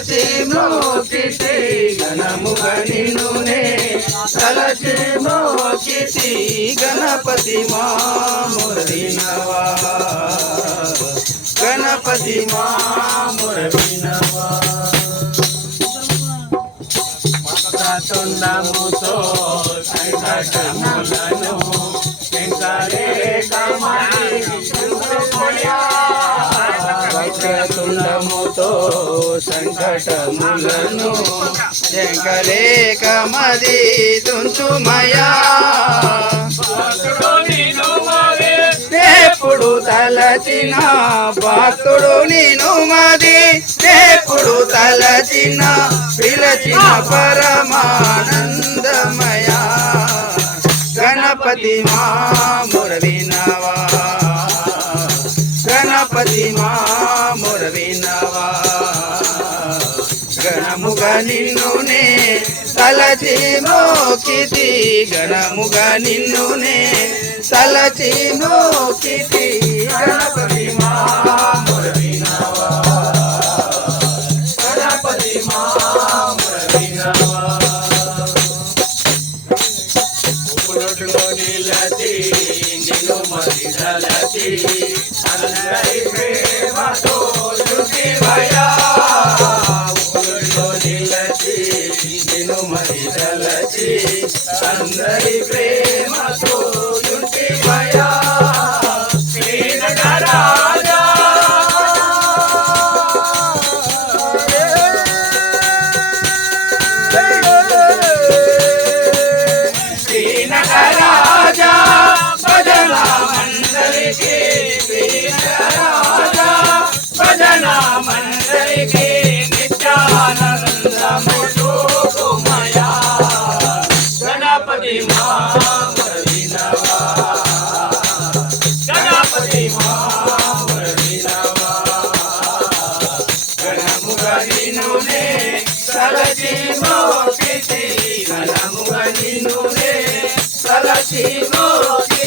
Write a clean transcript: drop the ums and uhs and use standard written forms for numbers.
తలచి మోకితి ఘనముగా నిన్నునే తలచి మోకితి గణపతి మామురవినవా గణపతి మామురవినవా తుండముతో సంకటములను తుండముతో సంకటములను శంకరేకమది తుంచుమయా ఎప్పుడు తలచిన భక్తుడు నేను మది ఎప్పుడు తలచిన పిలచిన పరమానందమయా గణపతి మామురవినవా గణపతి మామురవినవా గణముగా నిన్నునే తలచి మోకితి గణముగా నిన్నునే తలచి మోకితి గణపతి మామురవినవా గణపతి మామురవినవా నిలచి నిన్ను మది తలచి అందరి ప్రేమతో శుద్ధిమయా నిలచి నిన్ను మది తలచి అందరి ప్రేమతో శుద్ధిమయా శ్రీనగరాజా శ్రీనగరాజా భజన మండలికి శ్రీనగరాజా భజన మండలికి నిత్యానందముమయా గణపతి మామురవినవా గణపతి మామురవినవా గణముగా నిన్నునే తలచి మోకితి గణముగా నిన్నునే తలచి మోకితి